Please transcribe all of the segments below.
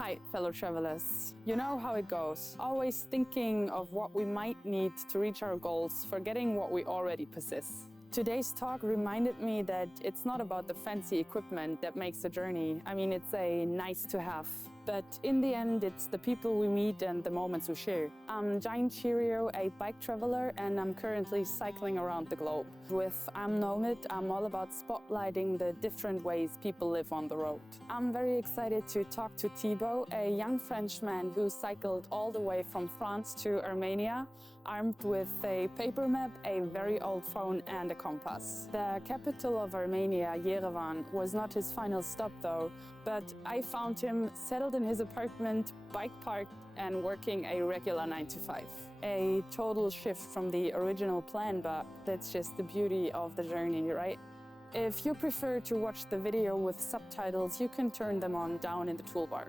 Hi, fellow travelers. You know how it goes. Always thinking of what we might need to reach our goals, forgetting what we already possess. Today's talk reminded me that it's not about the fancy equipment that makes the journey. I mean, it's a nice to have. But in the end, it's the people we meet and the moments we share. I'm Giant Cheerio, a bike traveler, and I'm currently cycling around the globe. With I'm Nomad, I'm all about spotlighting the different ways people live on the road. I'm very excited to talk to Thibault, a young Frenchman who cycled all the way from France to Armenia, armed with a paper map, a very old phone, and a compass. The capital of Armenia, Yerevan, was not his final stop though, but I found him settled in his apartment, bike parked, and working a regular 9 to 5. A total shift from the original plan, but that's just the beauty of the journey, right? If you prefer to watch the video with subtitles, you can turn them on down in the toolbar.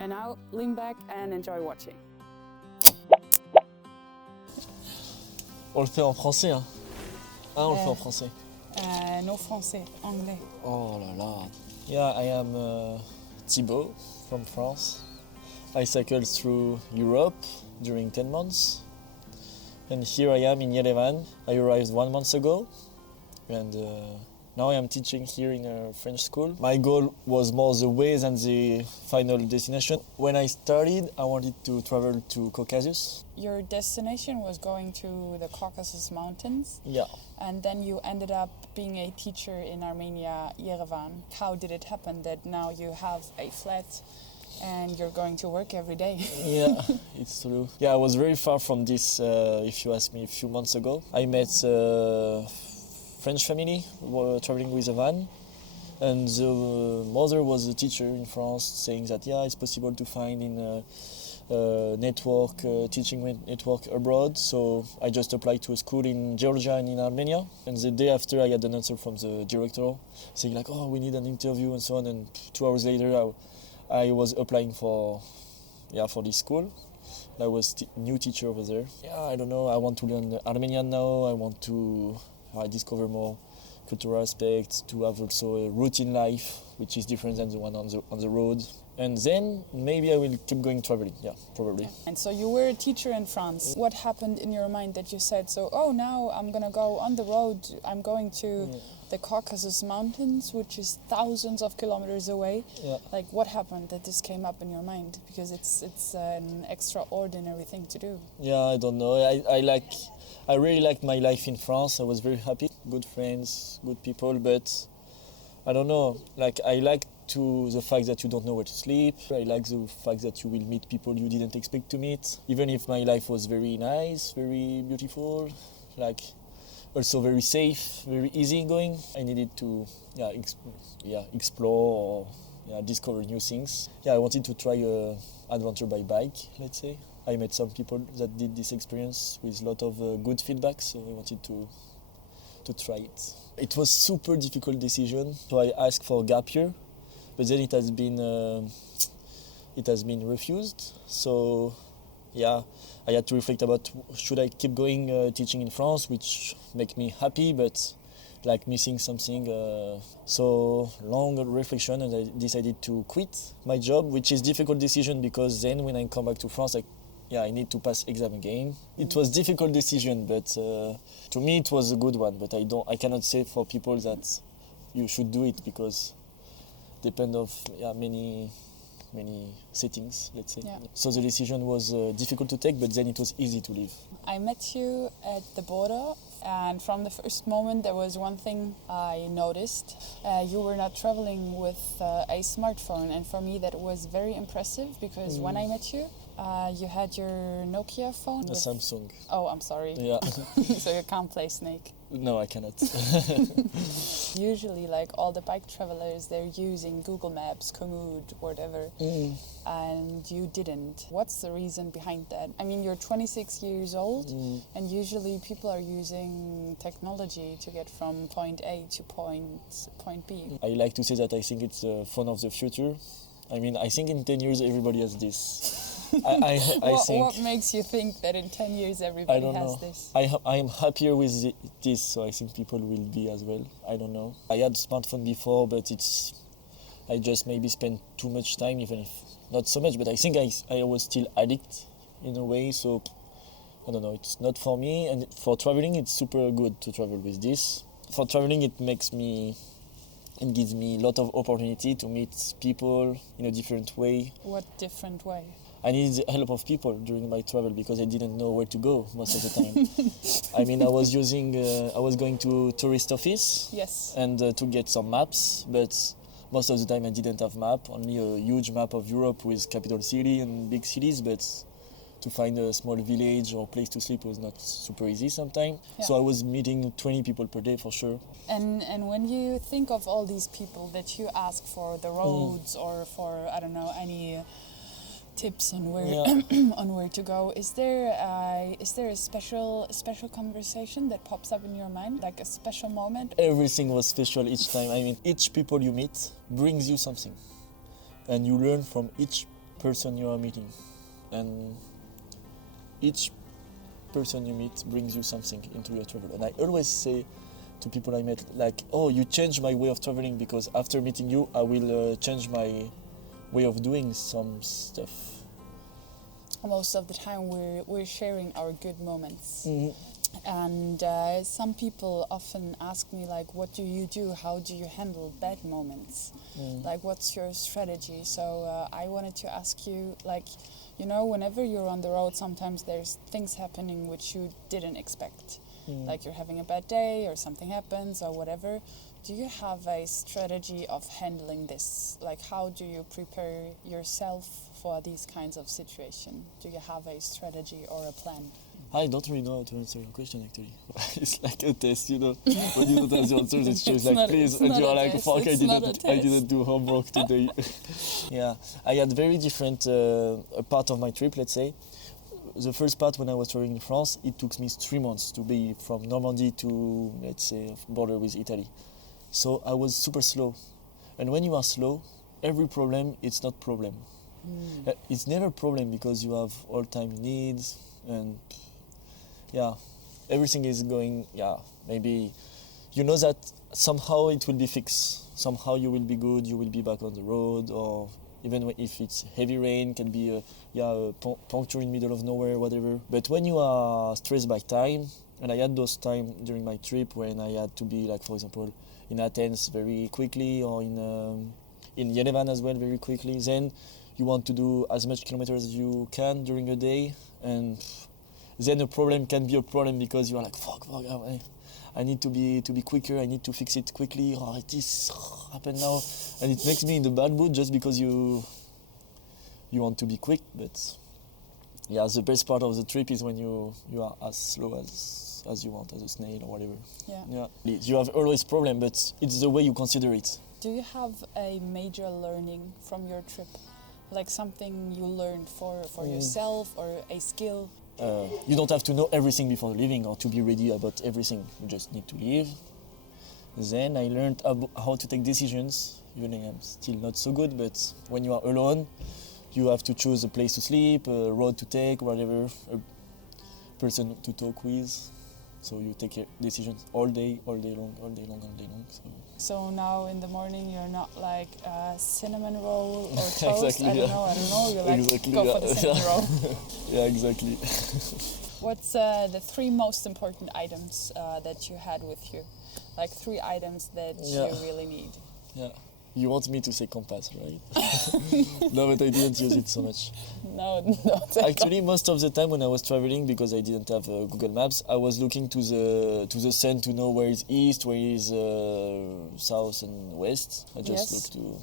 And now, lean back and enjoy watching. On le fait en français, hein? On le fait en français. No français, anglais. Oh là là. Yeah, I am Thibault from France. I cycled through Europe during 10 months. And here I am in Yerevan. I arrived 1 month ago. And now I am teaching here in a French school. My goal was more the way than the final destination. When I started, I wanted to travel to Caucasus. Your destination was going to the Caucasus Mountains. Yeah. And then you ended up being a teacher in Armenia, Yerevan. How did it happen that now you have a flat and you're going to work every day? Yeah, it's true. Yeah, I was very far from this, if you asked me a few months ago. I met a French family traveling with a van. And the mother was a teacher in France, saying that, yeah, it's possible to find in network, teaching network abroad. So I just applied to a school in Georgia and in Armenia. And the day after, I had an answer from the director saying like, oh, we need an interview and so on. And 2 hours later, I was applying for this school. I was new teacher over there. Yeah, I don't know. I want to learn Armenian now. I want to discover more cultural aspects, to have also a routine life, which is different than the one on the road. And then maybe I will keep going traveling, yeah, probably. Yeah. And so you were a teacher in France. What happened in your mind that you said, so, oh, now I'm going to go on the road, I'm going to the Caucasus Mountains, which is thousands of kilometers away. Yeah. Like, what happened that this came up in your mind? Because it's an extraordinary thing to do. Yeah, I don't know. I really liked my life in France. I was very happy. Good friends, good people, but I don't know. Like, I like the fact that you don't know where to sleep. I like the fact that you will meet people you didn't expect to meet. Even if my life was very nice, very beautiful, like also very safe, very easy going, I needed to explore or discover new things. Yeah, I wanted to try adventure by bike, let's say. I met some people that did this experience with a lot of good feedback, so I wanted to try it. It was super difficult decision, so I asked for a gap year, but then it has been refused. So yeah, I had to reflect about should I keep going teaching in France, which make me happy, but like missing something. So long reflection, and I decided to quit my job, which is difficult decision because then when I come back to France, I need to pass exam again. It was difficult decision, but to me it was a good one. But I cannot say for people that you should do it because depend of many settings, let's say. Yeah. So the decision was difficult to take, but then it was easy to leave. I met you at the border, and from the first moment there was one thing I noticed. You were not traveling with a smartphone, and for me that was very impressive because when I met you, you had your Nokia phone. A Samsung. Oh, I'm sorry. Yeah. So you can't play Snake. No, I cannot. Usually, like all the bike travelers, they're using Google Maps, Komoot, whatever, and you didn't. What's the reason behind that? I mean, you're 26 years old, and usually people are using technology to get from point A to point B. I like to say that I think it's the phone of the future. I mean, I think in 10 years everybody has this. I think. What makes you think that in 10 years everybody has this? I am happier with this, so I think people will be as well. I don't know. I had smartphone before, but it's I just maybe spend too much time, even if not so much, but I think I was still addict in a way, so I don't know, it's not for me. And for traveling, it's super good to travel with this. For traveling, it gives me a lot of opportunity to meet people in a different way. What different way? I needed the help of people during my travel because I didn't know where to go most of the time. I mean, I was going to tourist office Yes. and to get some maps, but most of the time I didn't have map, only a huge map of Europe with capital city and big cities, but to find a small village or place to sleep was not super easy sometimes. Yeah. So I was meeting 20 people per day for sure. And when you think of all these people that you ask for the roads or for, I don't know, any tips on where on where to go, is there a special conversation that pops up in your mind, like a special moment? Everything was special each time. I mean, each people you meet brings you something, and you learn from each person you are meeting, and each person you meet brings you something into your travel. And I always say to people I met, like, oh, you changed my way of traveling because after meeting you, I will change my way of doing some stuff. Most of the time we're sharing our good moments. And some people often ask me, like, what do you do? How do you handle bad moments? Like, what's your strategy? So I wanted to ask you, like, you know, whenever you're on the road, sometimes there's things happening which you didn't expect. Like you're having a bad day or something happens or whatever. Do you have a strategy of handling this? Like, how do you prepare yourself for these kinds of situations? Do you have a strategy or a plan? I don't really know how to answer your question, actually. It's like a test, you know. When you don't have the answers, it's just like, please, and you're like, fuck, I didn't do homework today. Yeah, I had very different part of my trip, let's say. The first part, when I was traveling in France, it took me 3 months to be from Normandy to, let's say, border with Italy. So I was super slow. And when you are slow, every problem, it's not problem. It's never a problem because you have all time needs and yeah, everything is going, maybe you know that somehow it will be fixed. Somehow you will be good, you will be back on the road, or even if it's heavy rain, can be a puncture in the middle of nowhere, whatever. But when you are stressed by time, and I had those time during my trip when I had to be, like, for example, in Athens very quickly, or in Yerevan as well very quickly, then you want to do as much kilometers as you can during a day, and then a problem can be a problem because you are like, fuck, I need to be quicker, I need to fix it quickly, this happened now, and it makes me in the bad mood just because you want to be quick. But yeah, the best part of the trip is when you are as slow as you want, as a snail or whatever. Yeah. You have always problem, but it's the way you consider it. Do you have a major learning from your trip? Like something you learned for yourself, or a skill? You don't have to know everything before leaving or to be ready about everything. You just need to leave. Then I learned how to take decisions. Even I'm still not so good, but when you are alone, you have to choose a place to sleep, a road to take, whatever, a person to talk with. So you take decisions all day long. So now in the morning you're not like cinnamon roll or toast. Exactly, I don't know. You're like, exactly, go for the cinnamon roll. Yeah, exactly. What's the 3 most important items that you had with you? Like 3 items that you really need. Yeah. You want me to say compass, right? No, but I didn't use it so much. No. Actually, most of the time when I was traveling, because I didn't have Google Maps, I was looking to the sun to know where is east, where is south and west. I just looked to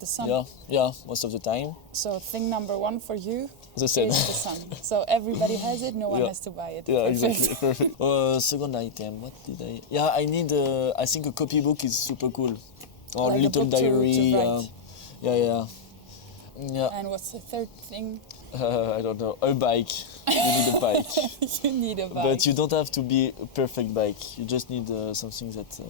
the sun. Yeah, most of the time. So thing number 1 for you the sun. is the sun. So everybody has it, no one has to buy it. Yeah, Perfect. exactly. Perfect. Second item, what did I? Yeah, I need. I think a copybook is super cool. Or like little diary. To write. Yeah. And what's the third thing? I don't know. A bike. You need a bike. You need a bike. But you don't have to be a perfect bike. You just need something that.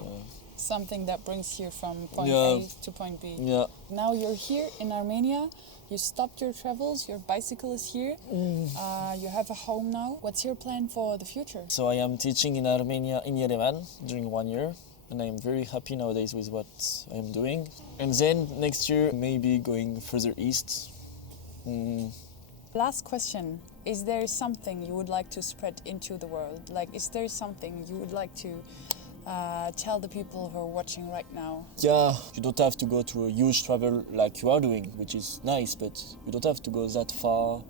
Something that brings you from point A to point B. Yeah. Now you're here in Armenia. You stopped your travels. Your bicycle is here. You have a home now. What's your plan for the future? So I am teaching in Armenia, in Yerevan, during 1 year. and I'm very happy nowadays with what I'm doing. And then next year, maybe going further east. Last question. Is there something you would like to spread into the world? Like, is there something you would like to tell the people who are watching right now? Yeah, you don't have to go to a huge travel like you are doing, which is nice, but you don't have to go that far.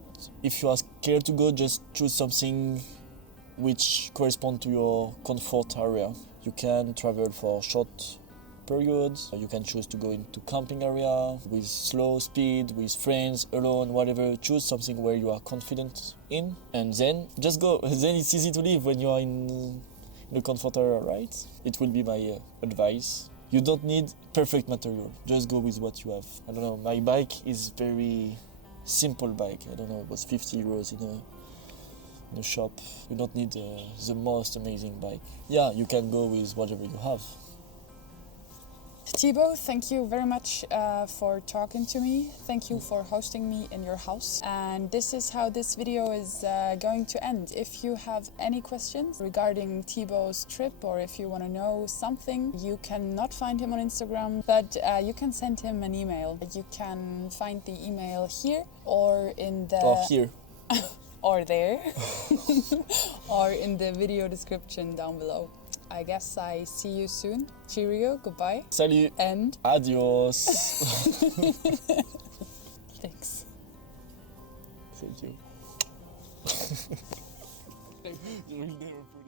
If you are scared to go, just choose something which corresponds to your comfort area. You can travel for short periods. You can choose to go into camping area with slow speed, with friends, alone, whatever. Choose something where you are confident in, and then just go. Then it's easy to live when you are in the comfort area, right? It will be my advice. You don't need perfect material. Just go with what you have. I don't know. My bike is very simple bike. I don't know. It was 50 euros in a shop. You don't need the most amazing bike. Yeah, you can go with whatever you have. Thibault, thank you very much for talking to me. Thank you for hosting me in your house. And this is how this video is going to end. If you have any questions regarding Thibault's trip, or if you want to know something, you cannot find him on Instagram, but you can send him an email. You can find the email here or in the... Or here. or there. or in the video description down below. I guess I see you soon. Cheerio, goodbye. Salut. And Adios. thanks. Thank you. You will never put